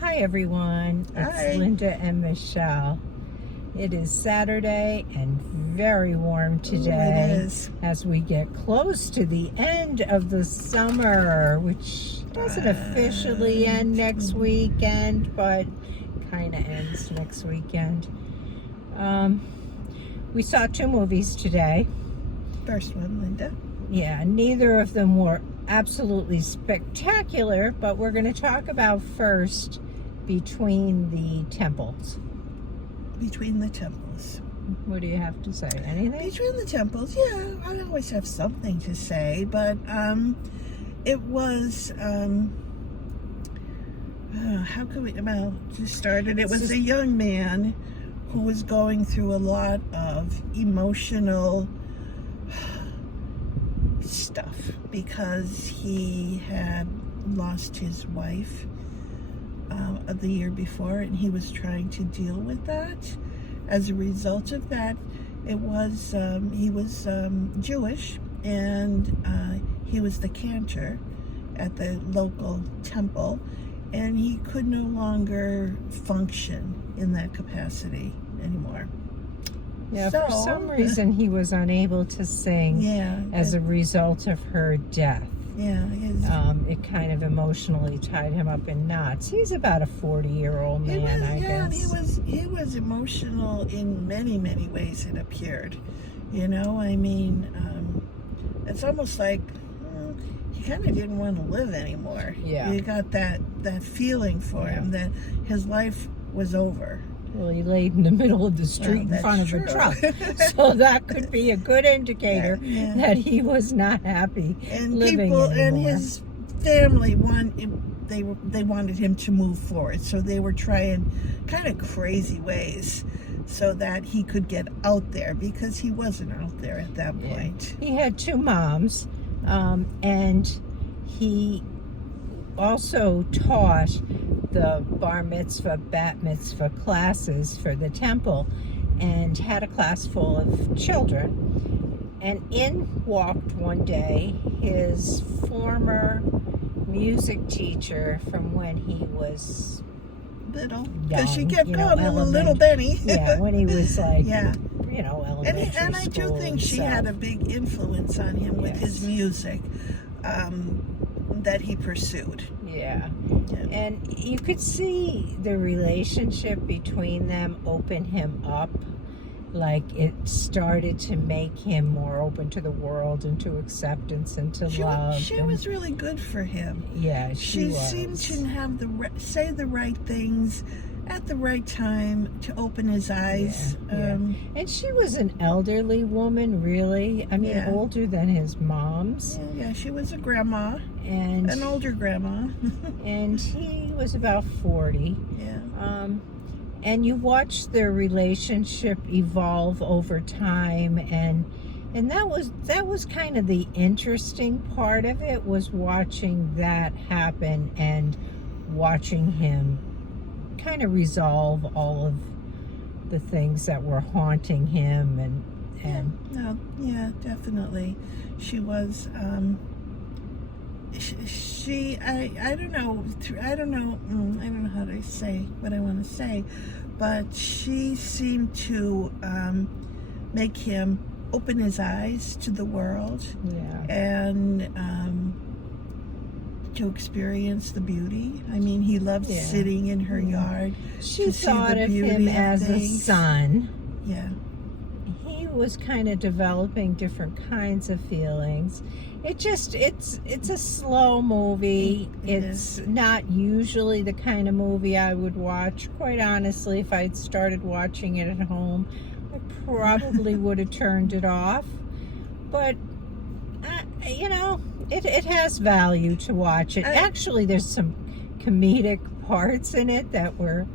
Hi everyone, Hi. it's Linda and Michelle. It is Saturday and very warm today. Ooh, it is. As we get close to the end of the summer, which doesn't officially end next weekend, but kind of ends next weekend. We saw 2 movies today. First one, Linda. Yeah, neither of them were absolutely spectacular, but we're going to talk about first Between the Temples. Between the Temples. What do you have to say? Anything? Between the Temples, yeah, I always have something to say, but it was, how could we, well, just started, it was a young man who was going through a lot of emotional stuff because he had lost his wife of the year before, and he was trying to deal with that. As a result of that, it was he was Jewish, and he was the cantor at the local temple, and he could no longer function in that capacity anymore. Yeah, So, for some reason he was unable to sing as a result of her death. Yeah, it kind of emotionally tied him up in knots. He's about a 40-year-old man, I guess. He was emotional in many, many ways, it appeared. You know, I mean, it's almost like he kind of didn't want to live anymore. Yeah. You got that feeling for him that his life was over. Well, he laid in the middle of the street in front of a truck. So that could be a good indicator that he was not happy living anymore. And his family they wanted him to move forward. So they were trying kind of crazy ways so that he could get out there, because he wasn't out there at that point. He had 2 moms, and he also taught the bar mitzvah, bat mitzvah classes for the temple, and had a class full of children. And in walked one day his former music teacher from when he was little, because she kept calling him a little Benny. Yeah, when he was like, elementary and I do think she had a big influence on him with his music that he pursued. Yeah. And you could see the relationship between them open him up. Like, it started to make him more open to the world and to acceptance and to love. She was really good for him. Yeah, she was. Seemed to have say the right things at the right time to open his eyes. And she was an elderly woman, really. I mean, older than his mom's. Yeah, she was a grandma. And an older grandma. And he was about 40. Yeah. And you watch their relationship evolve over time, and that was kind of the interesting part of it, was watching that happen and watching him kind of resolve all of the things that were haunting him. Yeah, definitely. She was I don't know how to say what I want to say, but she seemed to make him open his eyes to the world, and to experience the beauty. I mean, he loved sitting in her yard. She thought of him as a son. Yeah. He was kind of developing different kinds of feelings. It's a slow movie. It's not usually the kind of movie I would watch. Quite honestly, if I'd started watching it at home, I probably would have turned it off. But, it has value to watch it. Actually, there's some comedic parts in it that were,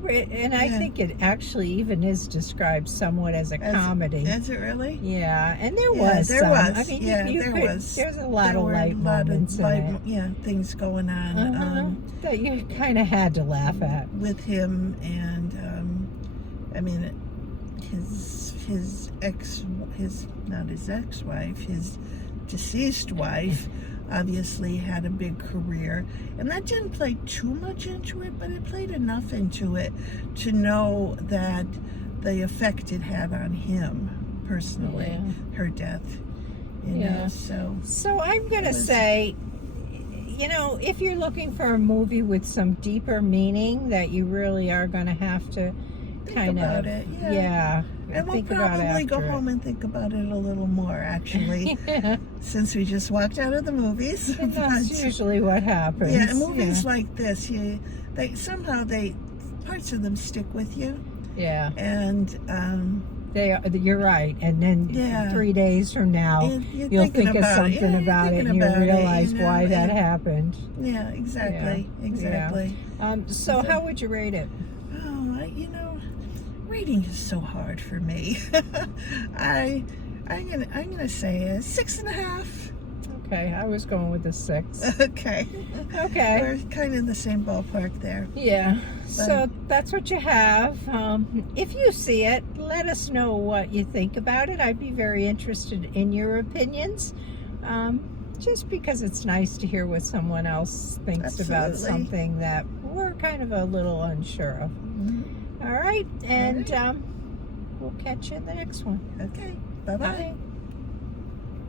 great. And I think it actually even is described somewhat as a comedy. Is it really? Yeah, and there was some. I mean, there's a lot of light moments in it. Yeah, things going on. That you kind of had to laugh at. With him, and, I mean, his deceased wife, obviously had a big career, and that didn't play too much into it, but it played enough into it to know that the effect it had on him personally, her death. You know, So I'm going to say, you know, if you're looking for a movie with some deeper meaning, that you really are going to have to think about it. And we'll probably go home and think about it a little more, actually, since we just walked out of the movies. And that's usually what happens. Yeah, movies like this, parts of them stick with you. Yeah. And you're right. And then 3 days from now, you'll think of something about it, and you'll realize why that happened. Yeah, exactly. Yeah. So how would you rate it? Rating is so hard for me. I'm gonna say a 6.5. Okay, I was going with a 6. Okay. We're kind of in the same ballpark there. Yeah. So that's what you have. If you see it, let us know what you think about it. I'd be very interested in your opinions. Just because it's nice to hear what someone else thinks about something that we're kind of a little unsure of. All right, and we'll catch you in the next one. Okay, bye-bye. Bye.